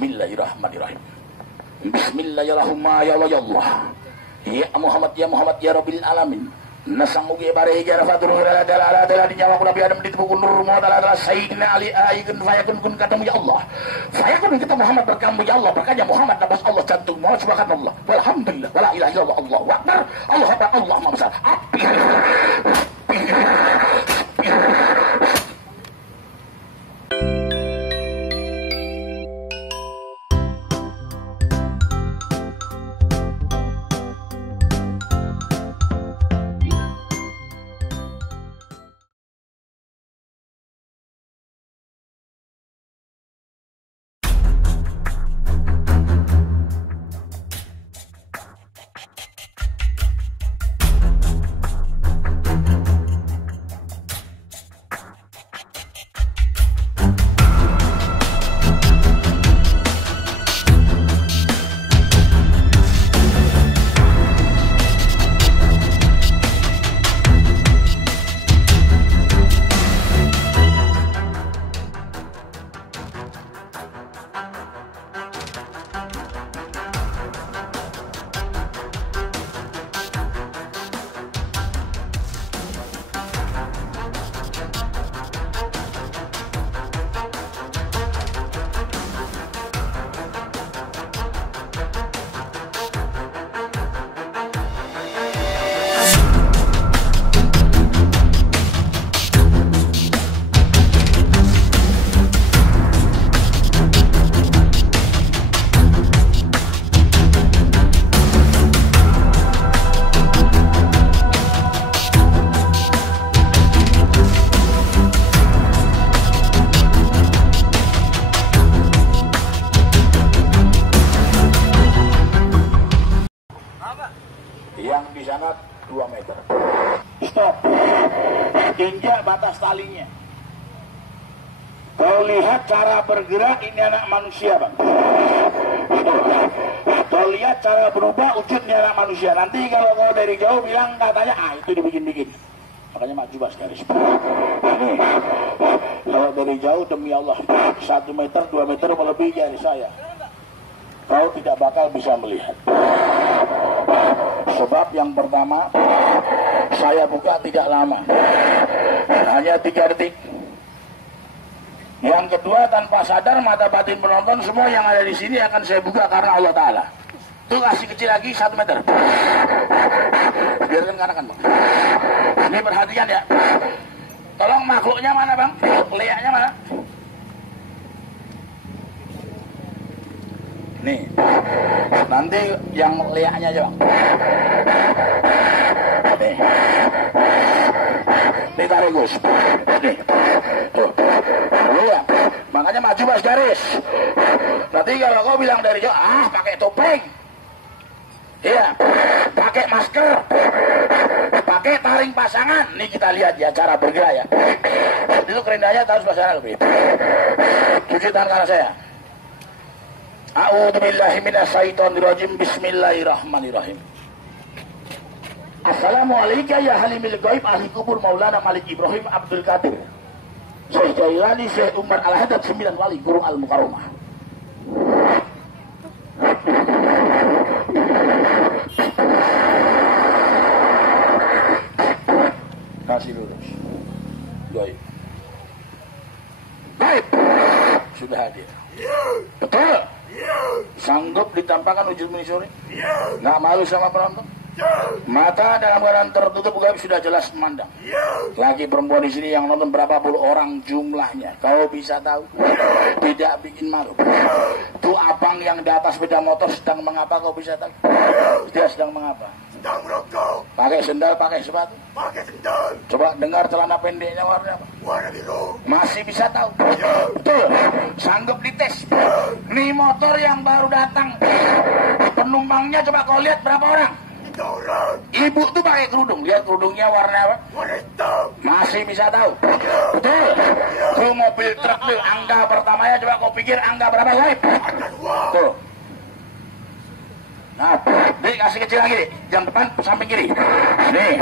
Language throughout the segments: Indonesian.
Bismillahirrahmanirrahim. Bismillahirrahmanirrahim. Ya Allah ya Allah. Ya Muhammad ya Rabbil alamin. Nasang ugi bare hijara fatur dala di nyawa Nabi Adam ditepuk nur muat ala sayyidina Ali ayyun fayakun kun katamu ya Allah. Fayakun kita Muhammad berkamu ya Allah. Berkanya Muhammad nabas Allah cantum. Muhammad subhanallah. Walhamdulillah. Wala ilaha illallah. Allahu akbar. Allah akbar. Allah maha besar. Yang di sana 2 meter. Stop. Injak batas talinya. Kau lihat cara bergerak ini anak manusia, Bang. Kau lihat cara berubah wujudnya anak manusia. Nanti kalau kau dari jauh bilang katanya, itu dibikin-bikin. Makanya maju bas garis. Nih, kalau dari jauh demi Allah 1 meter, 2 meter melebihi dari saya, kau tidak bakal bisa melihat. Sebab yang pertama, saya buka tidak lama, hanya 3 detik. Yang kedua, tanpa sadar mata batin penonton semua yang ada di sini akan saya buka karena Allah Ta'ala. Itu kasih kecil lagi 1 meter. Biarkan kanakan, Bang. Ini perhatian ya. Tolong makhluknya mana, Bang? Leaknya mana? Nih, nanti yang leaknya aja, Bang. Nih, nih tarik Gus. Nih, tuh, ya. Makanya maju bas garis. Nanti kalau kau bilang dari jauh, pakai topeng, iya, pakai masker, pakai taring pasangan. Nih kita lihat ya cara bergerak ya. Itu kerendahnya tahu sebelah sana lebih. Cuci tangan kanan saya. A'udzubillahi minasyaitonirrajim. Bismillahirrahmanirrahim. Assalamualaikum ya halimil gaib ahli kubur Maulana Malik Ibrahim Abdul Qadir Syekh Jailani Syekh Umar Al-Haddad 9 wali Gurung Al-Mukarramah. Kasih lurus. Gaib. Gaib. Sudah hadir. Betul. Sanggup ditampakkan wujud manusia ini? Nggak malu sama penonton? Mata dalam keadaan tertutup gaib sudah jelas memandang. Lagi perempuan di sini yang nonton berapa puluh orang jumlahnya. Kau bisa tahu? Tidak bikin malu. Tuh abang yang di atas sepeda motor sedang mengapa, kau bisa tahu? Dia sedang mengapa? Sedang merokok. Pakai sendal, pakai sepatu? Pakai sendal. Coba dengar celana pendeknya warna apa? Warna biru. Masih bisa tahu? Betul. Sanggup dites? Nih motor yang baru datang, penumpangnya coba kau lihat berapa orang? 3 orang. Ibu tuh pakai kerudung. Lihat kerudungnya warna apa? Warna hitam. Masih bisa tahu? Betul. Tuh mobil truk tuh angka pertamanya coba kau pikir angka berapa, Gaib? Angka 2. Tuh. Nah, Dik kasih kecil lagi deh. Yang depan samping kiri. Nih.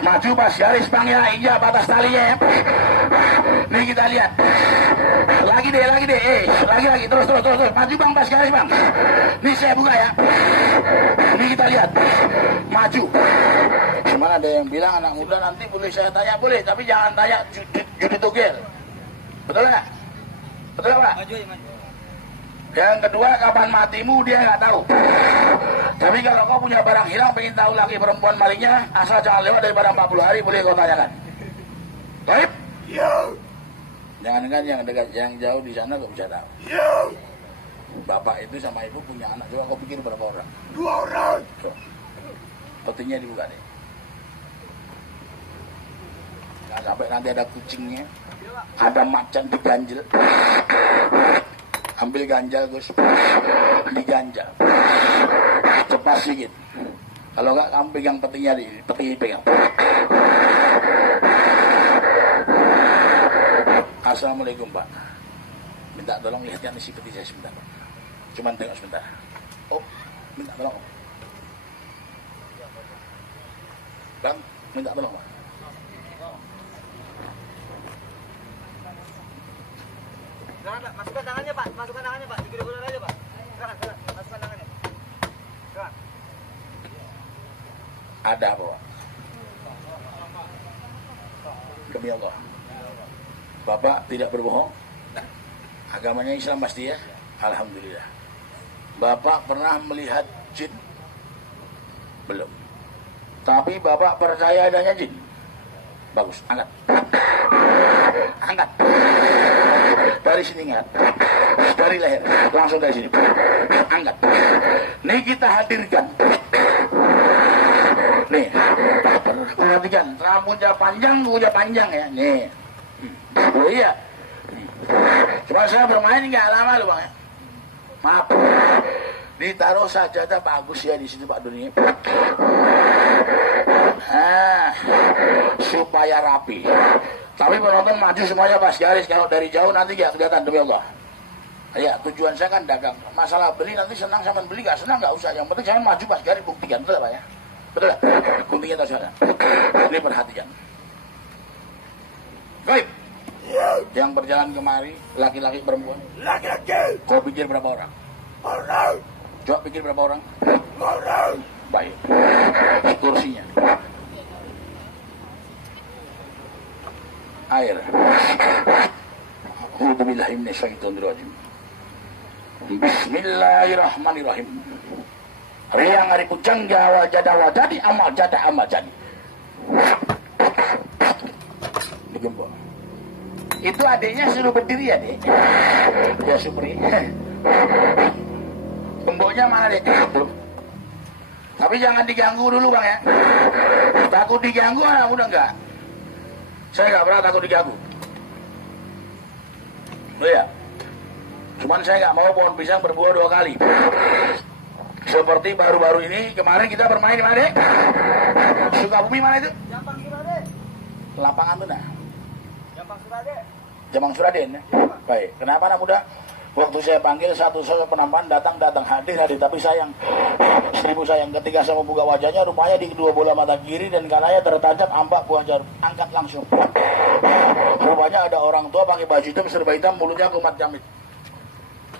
Maju pas garis bang ya, iya batas talinya ya. Nih kita lihat. Lagi deh. Lagi. Terus. Maju bang pas garis bang. Nih saya buka ya. Ini kita lihat. Maju. Cuman ada yang bilang anak muda nanti boleh saya tanya, boleh, tapi jangan tanya judi togel. Betul nggak? Betul nggak Pak? Maju. Yang kedua, kapan matimu dia nggak tahu. Tapi kalau kau punya barang hilang, pengen tahu laki perempuan malingnya, asal jangan lewat daripada 40 hari, boleh kau tanyakan. Baik? Iya. Jangankan yang dekat, yang jauh di sana kau bisa tahu. Iya. Bapak itu sama ibu punya anak juga, kau pikir berapa orang? 2 orang. So, petinya dibuka deh. Jangan sampai nanti ada kucingnya, ada macan diganjel. Ambil ganjal Gus, diganjal, cepat sedikit. Kalau enggak kamu pegang petinya, peti pegang. Assalamualaikum Pak, minta tolong lihatkan isi peti saya sebentar Pak. Cuman tengok sebentar. Oh, minta tolong Bang, minta tolong Pak. Masukkan tangannya Pak, digedor-gedor aja Pak. Sekarang, masukkan tangannya. Sekarang. Ada apa Pak? Demi Allah. Bapak tidak berbohong. Agamanya Islam pasti ya. Alhamdulillah. Bapak pernah melihat jin? Belum. Tapi Bapak percaya adanya jin? Bagus, angkat. Angkat. Dari sini ingat. Dari leher, langsung dari sini. Angkat. Nih kita hadirkan. Nih, perhatikan. Rambutnya panjang ya. Nih. Oh iya. Cuma saya bermain nggak lama loh Bang ya. Maaf. Ditaruh sajadah bagus ya di situ Pak Doni. Supaya rapi. Tapi penonton maju semuanya pas garis. Kalau dari jauh nanti gak kelihatan demi Allah. Ya tujuan saya kan dagang. Masalah beli nanti senang sama beli, gak senang gak usah. Yang penting jangan maju pas garis, buktikan. Betul Pak ya? Betul lah. Guntingnya tahu sana. Ini perhatikan. Baik. Yang berjalan kemari laki-laki perempuan. Laki-laki. Kau pikir berapa orang? Orang. Coba pikir berapa orang? Orang. Baik. Kursinya. Air. A'udzubillahi minasyaitonirrajim. Bismillahirrahmanirrahim. Riang hari pujang jawa jada wajadi amal jadi. Digembok. Itu adiknya suruh berdiri ya dek. Ya Supri. Gemboknya mana dek? Belum. Tapi jangan diganggu dulu Bang ya. Takut diganggu anak udah enggak. Saya nggak pernah takut diganggu. Oh ya. Cuman saya nggak mau pohon pisang berbuah 2 kali. Seperti baru-baru ini kemarin kita bermain di mana dek? Sukabumi mana itu? Jampang Surade. Lapangan mana? Jampang Surade. Jampang Suraden. Ya? Baik. Kenapa anak muda? Waktu saya panggil satu sosok penampilan datang hadir, tapi sayang, seribu sayang. Ketika saya membuka wajahnya, rupanya di kedua bola mata kiri dan kanannya tertancap ampak buah jarum. Angkat langsung. Rupanya ada orang tua pakai baju hitam serba hitam, mulutnya kumat jamit.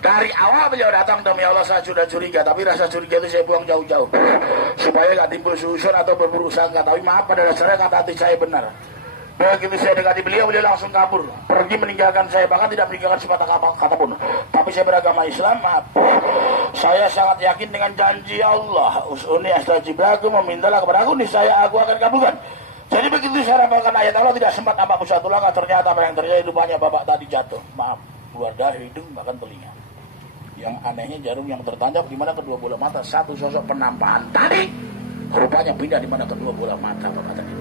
Dari awal beliau datang, demi Allah saya sudah curiga, tapi rasa curiga itu saya buang jauh-jauh supaya nggak timbul susun atau berburuk sangka. Tapi maaf, pada dasarnya kata hati saya benar. Begitu saya dekati beliau langsung kabur, pergi meninggalkan saya, bahkan tidak meninggalkan sepatah kata pun. Tapi saya beragama Islam, maaf. Saya sangat yakin dengan janji Allah. Usuni astajibaku, memintalah kepada aku, niscaya aku akan kabulkan. Jadi begitu saya rapalkan ayat Allah, tidak sempat nampak pusat tulang, ternyata apa yang terjadi rupanya bapak tadi jatuh. Maaf, keluar dari hidung bahkan telinga. Yang anehnya jarum yang tertancap di mana kedua bola mata. Satu sosok penampakan tadi rupanya pindah di mana kedua bola mata bapak tadi.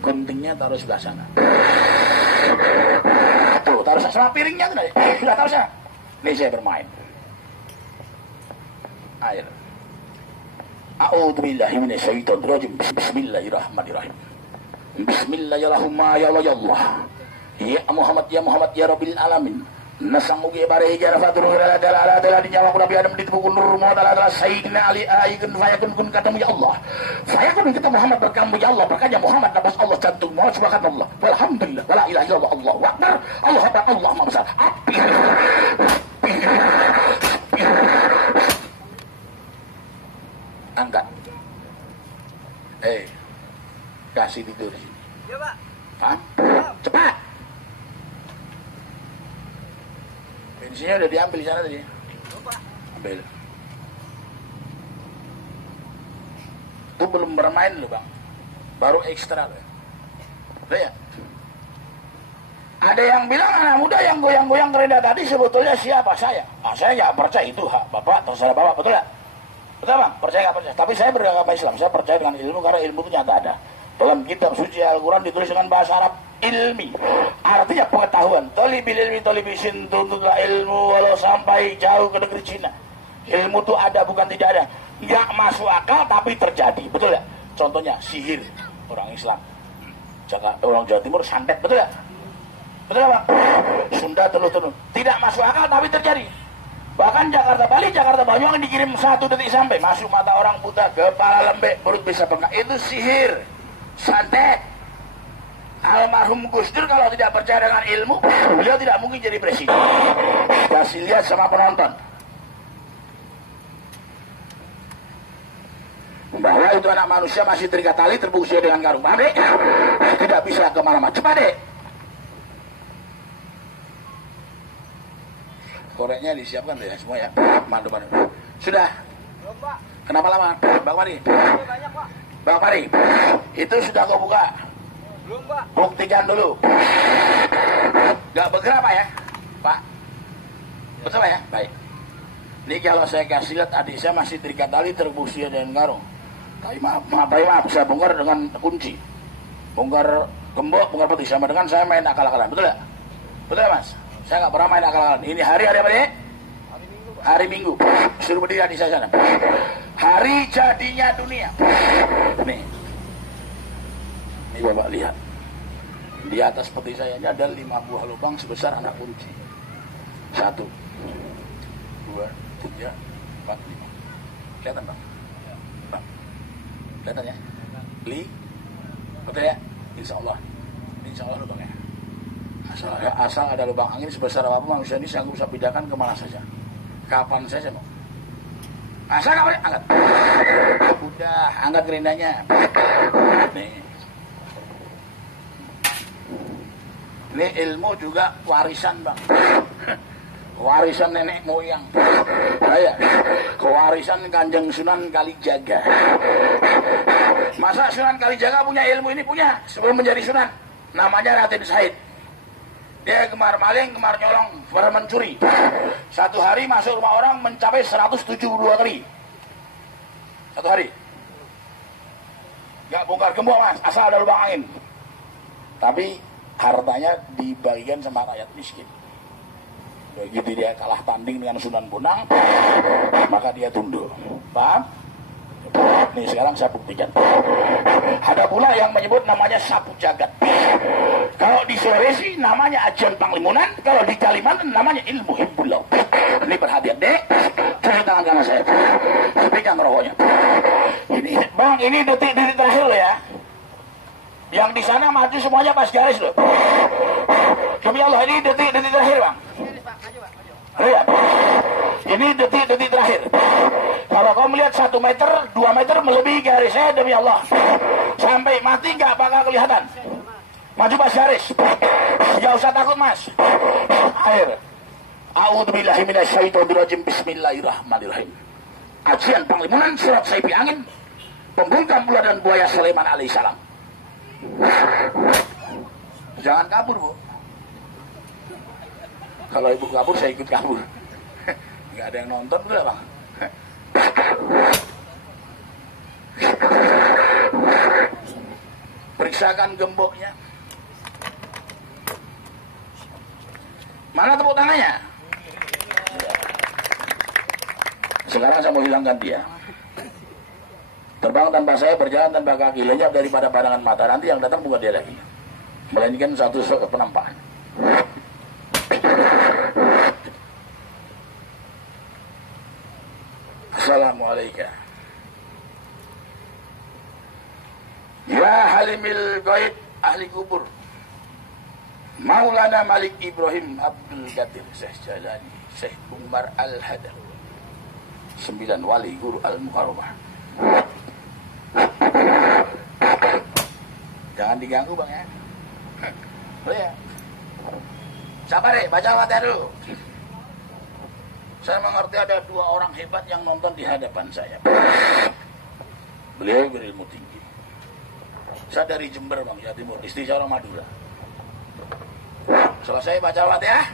Guntingnya taruh sebelah sana. Tuh, taruh sama piringnya tuh. Sudah taruh sana. Ini saya bermain. Air. A'udzubillahi minasyaitonirrajim. Bismillahirrahmanirrahim. Bismillahirrahmanirrahim. Ya Allah ya Allah. Ya Muhammad ya Rabbil alamin. Nasang ugi bare hijara fatur adalah di nyawa Nabi Adam ditepuk nur adalah sayyidina Ali ayyun fayakun kun katamu ya Allah. Fayakun kita Muhammad berkamu ya Allah, berkanya Muhammad nabas Allah jantung Muhammad subhanallah. Walhamdulillah wala ilaha illallah Allahu akbar. Allah akbar Allah maha besar. Angkat. Kasih tidur sini. Ya, Pak. Hah? Cepat. Bensinnya udah diambil di sana tadi. Ambil. Itu belum bermain loh bang. Baru ekstra loh. Lihat. Ada yang bilang anak muda yang goyang-goyang kereta tadi sebetulnya siapa? Saya. Saya nggak percaya itu hak bapak, terserah bapak, betul nggak? Betul bang? Percaya nggak percaya? Tapi saya beragama Islam. Saya percaya dengan ilmu karena ilmu itu nyata ada. Dalam kitab suci Al-Quran ditulis dengan bahasa Arab ilmi, artinya pengetahuan. Tolibil ilmi tolibisin, tuntutlah ilmu walau sampai jauh ke negeri Cina. Ilmu itu ada bukan tidak ada, nggak masuk akal tapi terjadi, betul ya? Contohnya sihir orang Islam, orang Jawa Timur santet, betul ya? Betul ya Pak? Sunda teluh-teluh, tidak masuk akal tapi terjadi. Bahkan Jakarta Bali, Jakarta Banyuwangi dikirim 1 detik sampai masuk mata orang buta, kepala lembek, perut bisa bengkak. Itu sihir, santet. Almarhum Gus Dur kalau tidak percaya dengan ilmu, beliau tidak mungkin jadi presiden. Kasih lihat sama penonton bahwa itu anak manusia masih terikat tali terbungkus dengan karung. Paham dek? Tidak bisa kemana-mana. Cepat dek. Koreknya disiapkan deh semua ya. Mandu-mandu. Sudah. Belum, Pak. Kenapa lama? Bang Mari. Ini banyak, Pak. Bang Mari. Itu sudah kau buka. Belum, Pak. Buktikan dulu. Gak bergerak Pak ya? Pak. Betul Pak ya? Baik. Ini kalau saya kasih lihat adik saya masih terikat tali terbungkus dengan karung. Tapi maaf, saya bongkar dengan kunci. Bongkar gembok, bongkar peti sama dengan saya main akal-akalan. Betul ya? Betul ya Mas? Saya nggak pernah main akal-akalan. Ini hari apa nih? Hari Minggu, Pak. Hari Minggu. Suruh berdiri di sana. Hari jadinya dunia. Nih. Ini Bapak lihat. Di atas peti saya ini ada 5 buah lubang sebesar anak kunci. 1, 2, 3, 4, 5. Kelihatan Bang? Bang. Kelihatan ya? Betul ya? Insya Allah lubangnya. Asal ada lubang angin sebesar apapun manusia ini sanggup bisa pindahkan kemana saja, kapan saja mau. Asal kapan? Angkat. Udah, angkat gerindanya. Nih. Ini ilmu juga warisan Bang. Warisan nenek moyang. Saya kewarisan Kanjeng Sunan Kalijaga. Masa Sunan Kalijaga punya ilmu ini? Punya. Sebelum menjadi Sunan, namanya Raden Said. Dia gemar maling, gemar nyolong, gemar mencuri. Satu hari masuk rumah orang mencapai 172 kali. Satu hari. Gak bongkar gembok Mas, asal ada lubang angin. Tapi hartanya dibagikan sama rakyat miskin. Begitu dia kalah tanding dengan Sunan Bonang, maka dia tunduk. Paham? Nih sekarang saya buktikan. Ada pula yang menyebut namanya sapu jagat. Kalau di Sulawesi namanya ajian panglimunan, kalau di Kalimantan namanya ilmu himpulau. Ini perhatian dek, cari tangan kanan saya, pegang rokoknya. Ini Bang, ini detik-detik terakhir loh ya. Yang di sana maju semuanya pas garis loh. Demi Allah, ini detik-detik terakhir Bang. Lihat, ini detik-detik terakhir. Kalau kau melihat 1 meter, 2 meter melebihi garis saya, demi Allah, sampai mati nggak bakal kelihatan. Maju pas garis, nggak usah takut Mas. Air. A'udzubillahi minasyaitonirrajim. Bismillahirrahmanirrahim. Ajian Panglimunan surat Saipi Angin, pembungkam ular dan buaya Sulaiman alaihissalam. Jangan kabur Bu. Kalau ibu kabur, saya ikut kabur. Nggak ada yang nonton, betul Bang? Periksakan gemboknya. Mana tepuk tangannya? Sekarang saya mau hilangkan dia. Terbang tanpa saya, berjalan tanpa kaki, lenyap daripada pandangan mata. Nanti yang datang bukan dia lagi, melainkan satu penampakan. Assalamualaikum. Ya halimil gaib ahli kubur. Maulana Malik Ibrahim Abdul Qadir Syekh Jalani Syekh Umar Al-Hadar 9 wali guru Al-Mukarramah. Jangan diganggu bang ya. Oh ya. Sabar ya, baca Al-Fatihah dulu. Saya mengerti ada 2 orang hebat yang nonton di hadapan saya. Beliau berilmu tinggi. Saya dari Jember bang, Jawa Timur. Istri saya orang Madura. Selesai baca Al-Fatihah.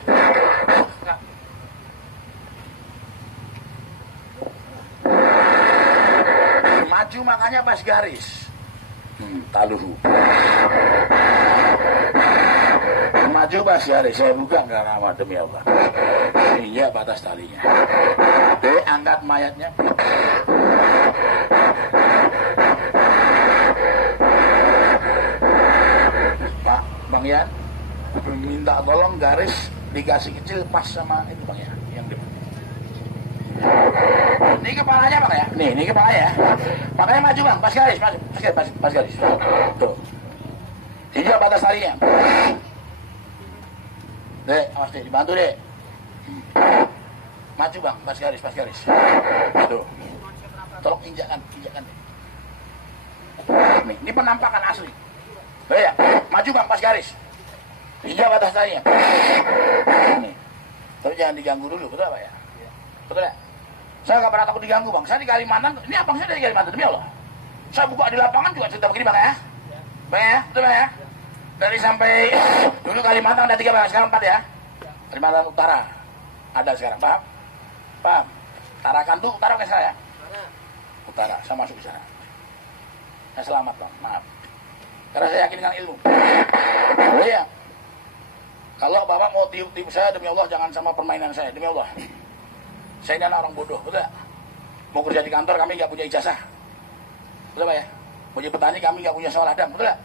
Maju makanya pas garis. Taluhu. Maju pas garis. Saya buka nggak nama demi Allah. Iya batas talinya. Angkat mayatnya. Pak, Bang Yan, minta tolong garis dikasih kecil pas sama itu Bang ya, yang di. Ini kepalanya Bang ya, ini kepalanya ya. Makanya maju Bang, pas garis, pas garis. Tuh. Hijau batas talinya. Dek, awas deh, dibantu deh. Maju Bang, pas garis. Tuh. Tolong injakan deh. Nih, ini penampakan asli. Ya, maju Bang, pas garis. Hijau batas talinya. Nih. Tapi jangan diganggu dulu, betul Pak ya? Betul ya? Saya nggak pernah takut diganggu Bang. Saya di Kalimantan, ini abang saya dari Kalimantan, demi Allah. Saya buka di lapangan juga cerita begini Bang ya. Bang ya, betul Bang ya? Dari sampai dulu Kalimantan ada 3 Bang, sekarang 4 ya. Kalimantan Utara ada sekarang, paham? Paham? Tarakan tuh utara bukan saya? Utara, saya masuk ke sana. Saya selamat Bang, maaf. Karena saya yakin dengan ilmu. Oh iya. Kalau Bapak mau tiup-tiup saya, demi Allah jangan sama permainan saya, demi Allah. Saya ini anak orang bodoh, betul gak? Mau kerja di kantor kami nggak punya ijazah. Betul Pak ya? Mau jadi petani kami nggak punya sekolah adam, betul gak?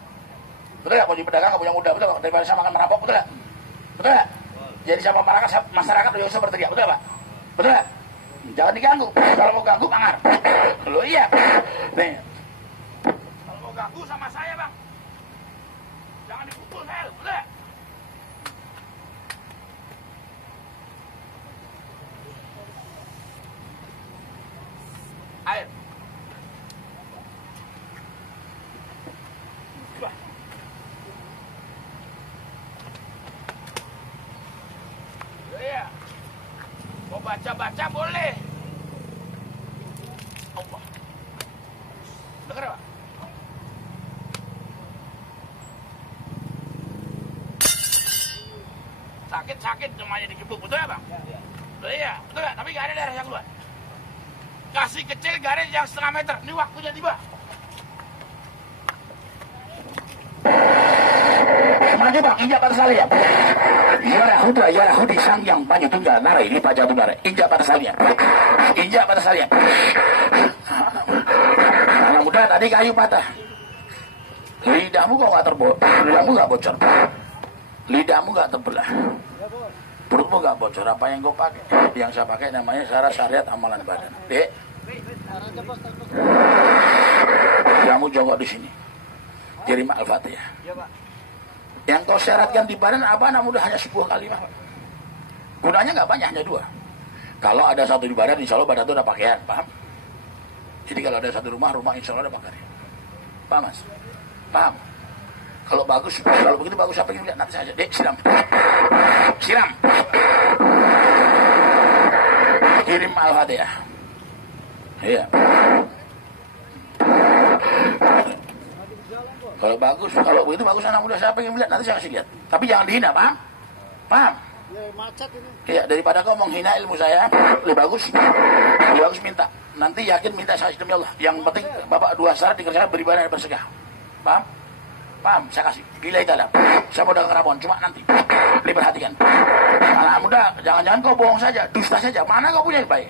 Betul gak? Mau jadi pedagang nggak punya muda, betul gak? Daripada saya makan merampok, betul gak? Betul gak? Jadi sama masyarakat udah usah berteriak, betul Pak? Betul gak? Jangan diganggu. Kalau mau ganggu, pangar. Loh iya. Nih. Kalau mau ganggu sama saya Bang, jangan dipukul saya, betul gak? Air. Iya. Mau baca-baca boleh. Allah. Dengar Pak? Sakit namanya digebuk, betul ya Bang? Iya, betul ya? Tapi nggak ada darah yang keluar. Kasih kecil garis yang 1,5 meter. Ini waktunya tiba. Maju Bang, injak batas talinya. Yara hudi sang yang banyak tunggal narai ini pajak tunggal. Injak batas talinya. Anak muda tadi kayu patah. Lidahmu kok nggak lidahmu nggak bocor. Lidahmu nggak terbelah. Perutmu nggak bocor. Apa yang kau pakai? Yang saya pakai namanya syariat amalan badan. Dek. Kamu jongkok di sini. Terima Al-Fatihah. Yang kau syaratkan di badan apa anak muda hanya 10 kalimat. Gunanya nggak banyak, hanya 2. Kalau ada 1 di badan, insya Allah badan itu ada pakaian, paham? Jadi kalau ada 1 rumah insya Allah ada pakaian. Paham Mas? Paham? Kalau bagus, kalau begitu bagus apa yang lihat nanti saja. Dek, siram. Kirim Al-Fatihah. Iya. Kalau begitu bagus anak muda saya pengen lihat nanti saya kasih lihat. Tapi jangan dihina, paham? Ya, macet ini. Iya, daripada kau menghina ilmu saya, lebih bagus minta. Nanti yakin minta saya demi Allah. Yang penting Bapak 2 syarat dikerjakan beribadah dan bersegah. Paham? Saya kasih. Gila dalam. Saya mau dagang Rabon, cuma nanti. Diperhatikan. Anak muda, jangan-jangan kau bohong saja, dusta saja. Mana kau punya yang baik?